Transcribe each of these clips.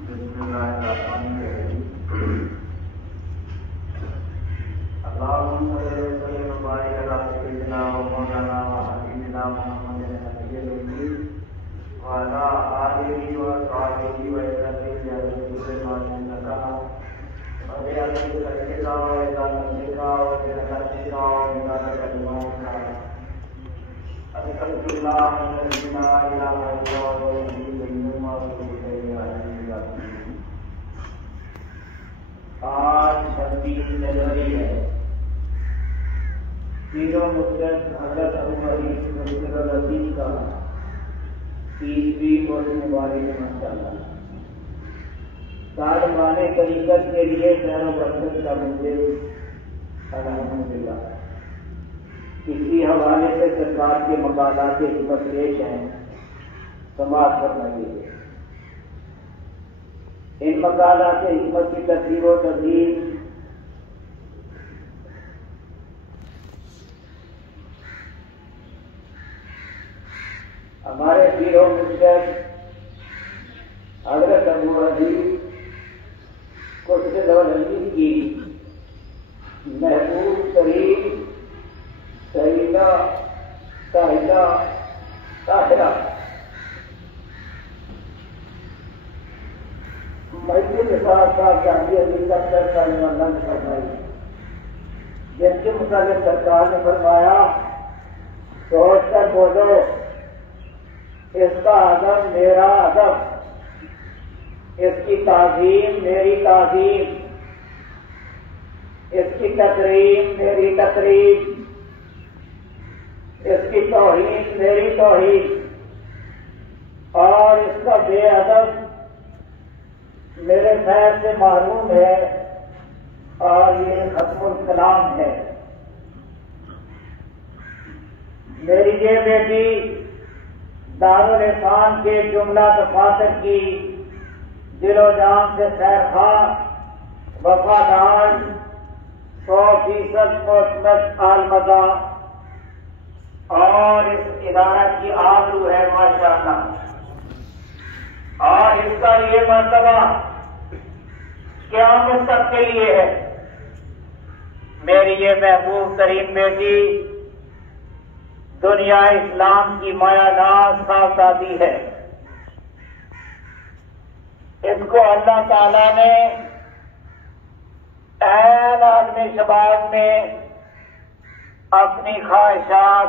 اللهم صل وسلم وبارك على سيدنا ومولانا وحبيبنا محمد النبي الأمي وعلى آله وصحبه وسلم تسليما كثيرا وبأهل خلقك وإذا نفسك وبركاتك وإذا كلماتك أشهد أن لا إله إلا الله آج 26 جنوری ہے. پیر و مرشد حضرت ابو بکر صدیق العزیز کا 30ویں اور مبارک ماشاءاللہ. طالبان طریقت کے لیے خیر و برکت کا منزل الحمدللہ. اسی حوالے سے سرکار کے مقالات حکمت پیش ہیں، سماعت فرمائیے. ان مقالات حکمت کی تفسیر و تدریس ہمارے پیر و مرشد حضرت ابو عزیز قدس العزیز کی محبوب ترین سیدہ طاہرہ مسجد کے ساتھ ساتھ جاتی عزیز کا نند فرمائی، جن کے متعلق سرکار نے فرمایا سوچ کر بولو، اس کا ادب میرا ادب، اس کی تعظیم میری تعظیم، اس کی تکریم میری تکریم، اس کی توہین میری توہین، اور اس کا بے ادب میرے خیر سے معلوم ہے، اور یہ ختم الکلام ہے. میری یہ بیٹی دارالعرفان کے جملہ دفاتر کی دل و جان سے خیر خواہ، وفادار، 100% معتمد عالمدہ، اور اس ادارہ کی آبرو ہے ماشاءاللہ. اور اس کا یہ مرتبہ قیامت تک کے لیے ہے. میری یہ محبوب ترین بیٹی دنیا اسلام کی مایا ناز صاحبزادی ہے. اس کو اللہ تعالی نے عین عالم شباب میں اپنی خواہشات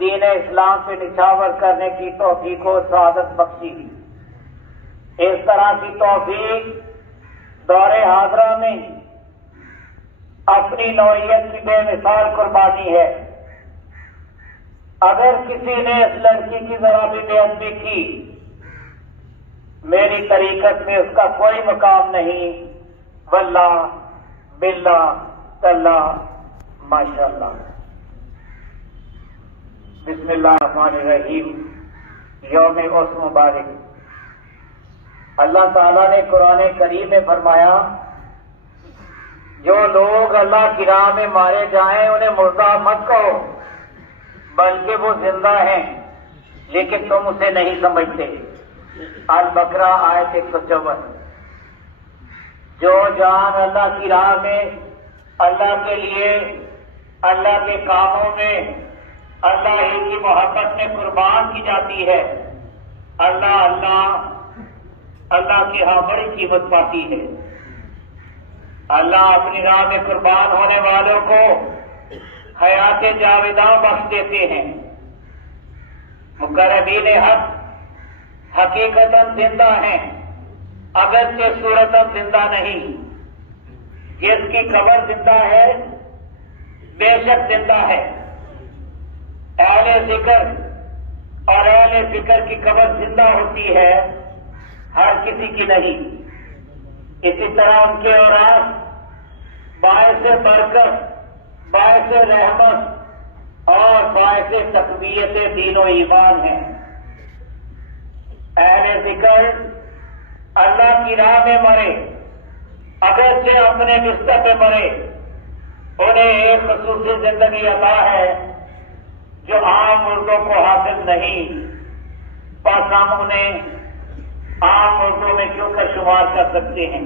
دین اسلام سے نچھاور کرنے کی توفیق و سعادت بخشی. اس طرح کی توفیق دور حاضرہ میں اپنی نوعیت کی بے مثال قربانی ہے. اگر کسی نے اس لڑکی کی ذرا بھی بے ادبی کی، میری طریقت میں اس کا کوئی مقام نہیں. واللہ باللہ تاللہ ماشاءاللہ. بسم اللہ الرحمن الرحیم. یوم عرس مبارک. اللہ تعالیٰ نے قرآن کریم میں فرمایا جو لوگ اللہ کی راہ میں مارے جائیں انہیں مردہ مت کہو، بلکہ وہ زندہ ہیں لیکن تم اسے نہیں سمجھتے. البقرہ آیت 154. جو جان اللہ کی راہ میں، اللہ کے لیے، اللہ کے کاموں میں، اللہ ہی کی محبت میں قربان کی جاتی ہے، اللہ کی ہاں بڑی قیمت پاتی ہے. اللہ اپنی راہ میں قربان ہونے والوں کو حیات جاویداں بخش دیتے ہیں. مقربین حق حقیقتاً زندہ ہیں، اگرچہ صورتاً زندہ نہیں. جس کی قبر زندہ ہے بے شک زندہ ہے. اہل ذکر اور اہل فکر کی قبر زندہ ہوتی ہے، ہر کسی کی نہیں. اسی طرح ان کے اوراق باعث برکت، باعث رحمت اور باعث تقویت دین و ایمان ہیں. اہل ذکر اللہ کی راہ میں مرے، اگرچہ اپنے بستر پہ مرے، انہیں ایک خصوصی زندگی عطا ہے جو عام مردوں کو حاصل نہیں. بس ہم انہیں عام مردوں میں کیوں کر شمار کر سکتے ہیں؟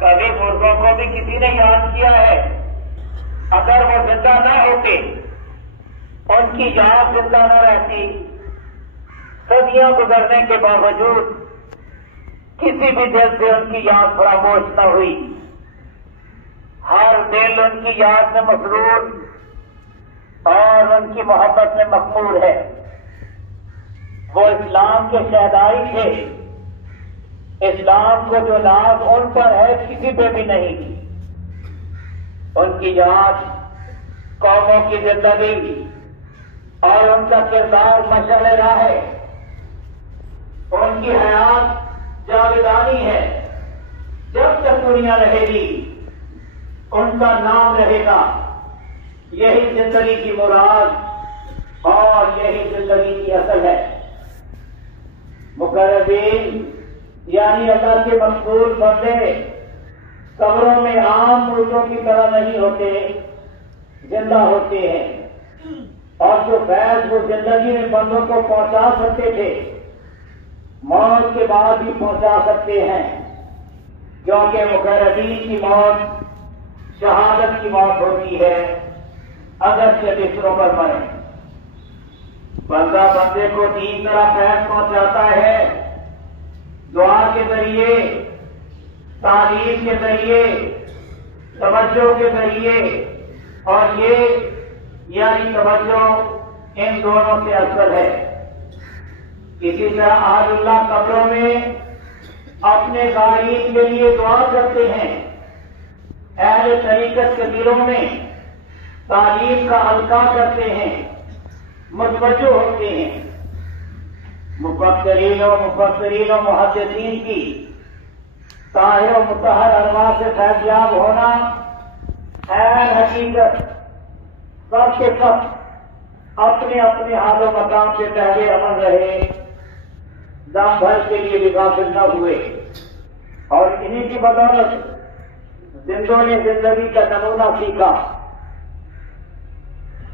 کبھی مردوں کو بھی کسی نے یاد کیا ہے؟ اگر وہ زندہ نہ ہوتے، ان کی یاد زندہ نہ رہتی، صدیاں گزرنے کے باوجود کسی بھی دل سے ان کی یاد فراموش نہ ہوئی، ہر دل ان کی یاد میں مسرور اور ان کی محبت میں مغمور ہے۔ وہ اسلام کے شہدائی تھے، اسلام کو جو ناز ان پر ہے کسی پہ بھی نہیں۔ ان کی یاد قوموں کی زندگی اور ان کا کردار مشعل راہ ہے، ان کی حیات جاویدانی ہے، جب تک دنیا رہے گی ان کا نام رہے گا۔ یہی زندگی کی مراد اور یہی زندگی کی اصل ہے۔ مقربین یعنی اللہ کے مقبول بندے قبروں میں عام مردوں کی طرح نہیں ہوتے، زندہ ہوتے ہیں، اور جو فیض وہ زندگی میں بندوں کو پہنچا سکتے تھے موت کے بعد بھی پہنچا سکتے ہیں، کیونکہ مقربین کی موت شہادت کی موت ہوتی ہے، اگرچہ بستروں پر مرے۔ بندہ بندے کو تین طرح فیض پہنچاتا ہے، دعا کے ذریعے، تعلیم کے ذریعے، توجہ کے ذریعے، اور یہ یعنی توجہ ان دونوں سے اثر ہے۔ اسی طرح اہل اللہ قبروں میں اپنے غائبین کے لیے دعا کرتے ہیں، اہل طریقت کے دلوں میں تعلیم کا حلقہ کرتے ہیں، متوجہ ہوتے ہیں۔ مفکرین و محدثین کی طاہر و مطہر ارواح سے فیضیاب ہونا خیر حقیقت سب کے سب اپنے اپنے حال و مقام سے پہلے امن رہے، دم بھر کے لیے بھی غافل نہ ہوئے، اور انہی کی بدولت زندوں نے زندگی کا نمونہ سیکھا۔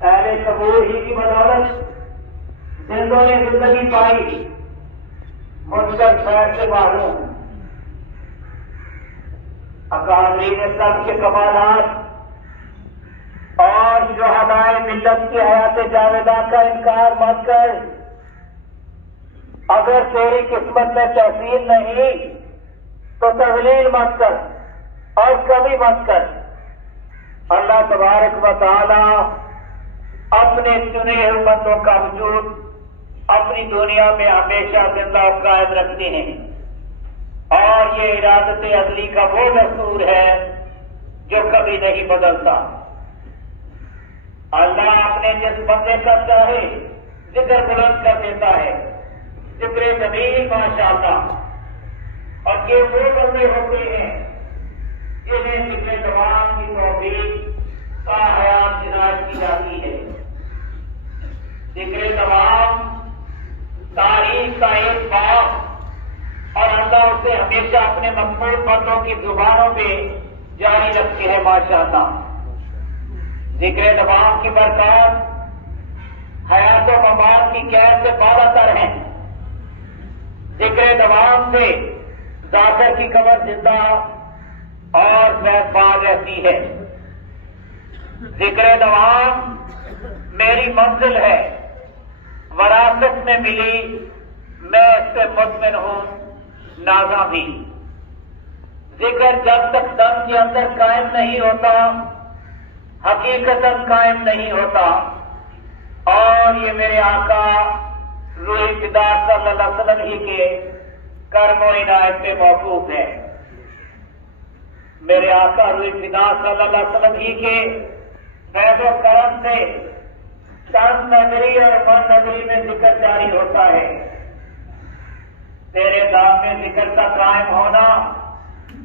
اہل قبور ہی کی بدولت زندوں نے زندگی پائی، منکر خیر سے معلوم۔ اکابرین سب کے کمالات اور شہدائے ملت کی حیات جاویدہ کا انکار مت کر۔ اگر تیری قسمت میں تحصیل نہیں تو تذلیل مت کر اور کبھی مت کر۔ اللہ تبارک و تعالی اپنے چنے ہوئے بندوں کا وجود اپنی دنیا میں ہمیشہ زندہ و قائم رکھتے ہیں، اور یہ ارادت ازلی کا وہ دستور ہے جو کبھی نہیں بدلتا۔ اللہ اپنے جس بندے کا چاہے ذکر بلند کر دیتا ہے، ذکر جمیل ماشاءاللہ، اور یہ وہ بندے ہوتے ہیں جنہیں ذکر جوان کی توفیق کا حیات عنایت کی جاتی ہے۔ ذکر تمام تاریخ کا ایک باب، اور اللہ اسے ہمیشہ اپنے مقبول بندوں کی زبانوں پہ جاری رکھتے ہیں ماشاءاللہ۔ ذکر تمام کی برکات حیات و ممات کی قید سے بالا تر ہیں۔ ذکر تمام سے ذاکر کی قبر زندہ اور بہتبار رہتی ہے۔ ذکر تمام میری منزل ہے، وراثت میں ملی، میں اس سے مطمئن ہوں، نازا بھی۔ ذکر جب تک دم کے اندر قائم نہیں ہوتا حقیقتاً قائم نہیں ہوتا، اور یہ میرے آقا روح فدا صلی اللہ علیہ وسلم ہی کے کرم و عنایت پہ موقوف ہے۔ میرے آقا روح فدا صلی اللہ علیہ وسلم ہی کے فیض و کرم سے تن نظری اور من نظری میں ذکر جاری ہوتا ہے۔ تیرے دام میں ذکر کا قائم ہونا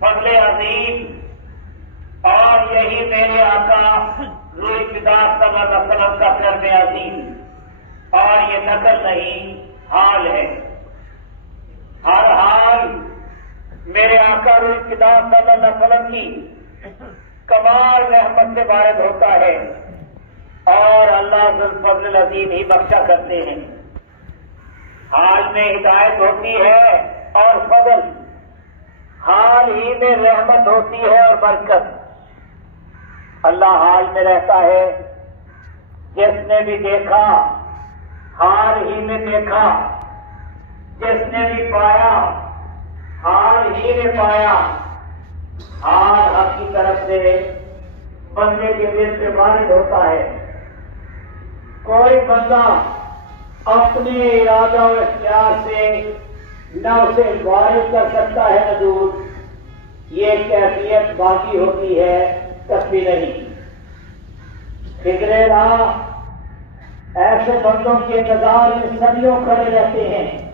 فضل عظیم، اور یہی میرے آقا روح فدا صلی اللہ علیہ وسلم کا کرم عظیم، اور یہ نقل نہیں حال ہے۔ ہر حال میرے آقا روح فدا صلی اللہ علیہ وسلم کی کمال رحمت سے وارد ہوتا ہے، اور اللہ ذو الفضل العظیم ہی بخشا کرتے ہیں۔ حال میں ہدایت ہوتی ہے اور فضل، حال ہی میں رحمت ہوتی ہے اور برکت۔ اللہ حال میں رہتا ہے، جس نے بھی دیکھا حال ہی میں دیکھا، جس نے بھی پایا حال ہی میں پایا۔ حال حق کی طرف سے بندے کے دل پہ وارد ہوتا ہے۔ کوئی بندہ اپنے ارادہ و اختیار سے نہ اسے وارد کر سکتا ہے نہ دور، یہ کیفیت باقی ہوتی ہے، کبھی نہیں۔ خضر راہ ایسے بندوں کے انتظار میں صدیوں کھڑے رہتے ہیں،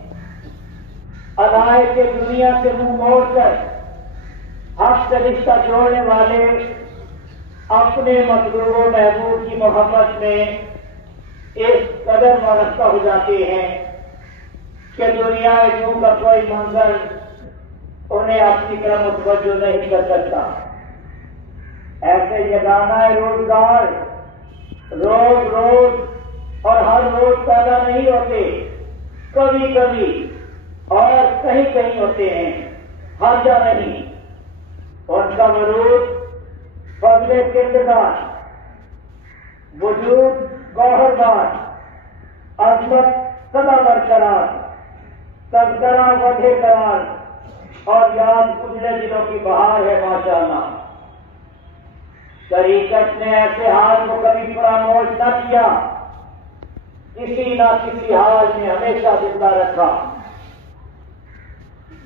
ادائے کے دنیا سے منہ موڑ کر حق سے رشتہ جوڑنے والے اپنے مطلوب و محبوب کی محبت میں اس قدر وابستہ ہو جاتے ہیں کہ دنیا یوں کا کوئی منظر انہیں اپنی طرف متوجہ نہیں کر سکتا۔ ایسے یگانہ روزگار روز روز اور ہر روز پیدا نہیں ہوتے، کبھی کبھی اور کہیں کہیں ہوتے ہیں، ہر جا نہیں۔ ان کا وجود فضل کردگار، وجود گوہردار، عظمت سدا برقرار، تذکرہ وجہ قرار اور یاد گزرے دنوں کی بہار ہے ماشاءاللہ۔ طریقت نے ایسے حال کو کبھی فراموش نہ کیا، کسی نہ کسی حال میں ہمیشہ زندہ رکھا۔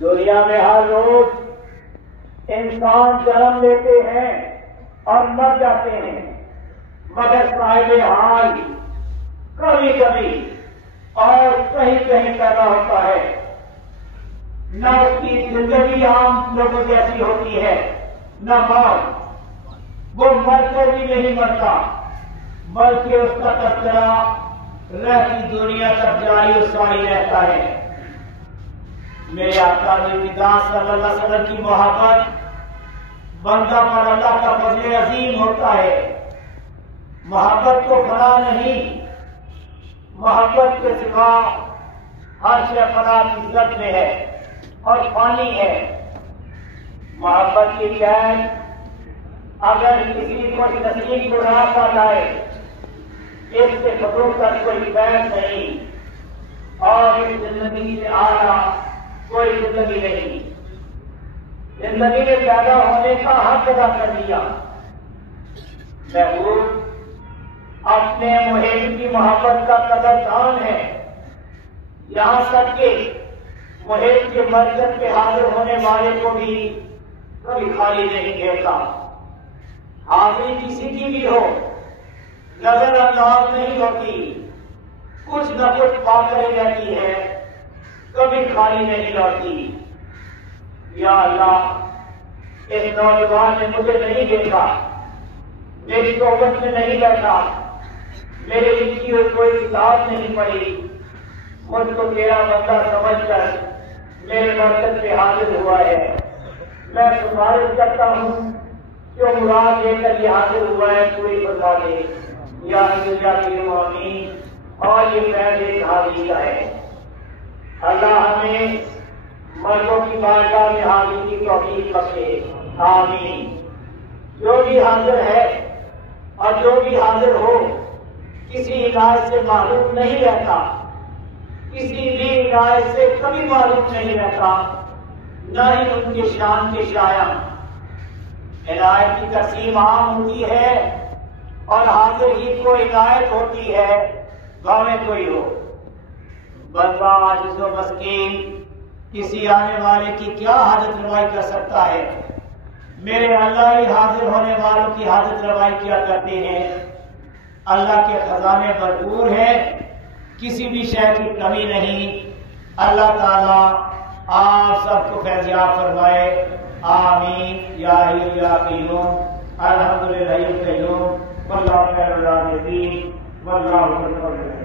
دنیا میں ہر روز انسان جنم لیتے ہیں اور مر جاتے ہیں، مگر صاحب حال کبھی کبھی اور کہیں کہیں پیدا ہوتا ہے۔ نہ اس کی زندگی عام لوگوں جیسی ہوتی ہے، نہ موت، وہ مر کر بھی نہیں مرتا، بلکہ اس کا تذکرہ رہتی دنیا تک جاری و ساری رہتا ہے۔ میرے آقا فدا صلی اللہ علیہ وسلم کی محبت بندہ پر اللہ کا فضل عظیم ہوتا ہے۔ محبت کو فنا نہیں، محبت کے سوا ہر شے فنا کی عزت میں ہے اور فانی ہے۔ محبت کی چین اگر کسی کو نصیب کو راہ پا جائے، اس سے خطوں کا کوئی بیت نہیں اور اس زندگی سے اعلیٰ کوئی زندگی نہیں۔ زندگی میں پیدا ہونے کا حق ادا کر دیا۔ محبوب اپنے محب کی محبت کا قدردان ہے، یہاں تک کہ محب کے مرکز پہ حاضر ہونے والے کو بھی کبھی خالی نہیں دیتا۔ حاضری کسی کی بھی ہو، نظر انداز نہیں ہوتی، کچھ نہ کچھ پا کر رہتی ہے، کبھی خالی نہیں لوٹی۔ یا اللہ، اس نوجوان نے مجھے نہیں دیکھا، میری صحبت میں نہیں بیٹھا، میرے لکھی ہوئی کوئی کتاب نہیں پڑھی، مجھ کو تیرا بندہ سمجھ کر میرے مرکز پہ حاضر ہوا ہے۔ میں سفارش کرتا ہوں جو مراد لے کر یہ حاضر ہوا ہے پوری فرما دے یا آمین۔ اور یہ پہلے حاضری کا ہے۔ اللہ ہمیں مردوں کی بارگاہ میں حاضری کی توفیق بخشے، آمین۔ جو بھی حاضر ہے اور جو بھی حاضر ہو، کسی عنایت سے معلوم نہیں رہتا، کسی بھی عنایت سے کبھی معلوم نہیں رہتا، نہ ہی ان کے شان کے شایع۔ عنایت کی تقسیم عام ہوتی ہے اور حاضر ہی کو عنایت ہوتی ہے، گاؤں کوئی ہو۔ بندہ عاجز و مسکین کسی آنے والے کی کیا حاجت روائی کر سکتا ہے؟ میرے اللہ ہی حاضر ہونے والوں کی حاجت روائی کیا کرتے ہیں۔ اللہ کے خزانے بھرپور ہیں، کسی بھی شے کی کمی نہیں۔ اللہ تعالیٰ آپ سب کو فیضیاب فرمائے، آمین یا حی یا قیوم۔ الحمدللہ القیوم، واللہ خیر الرازقین، واللہ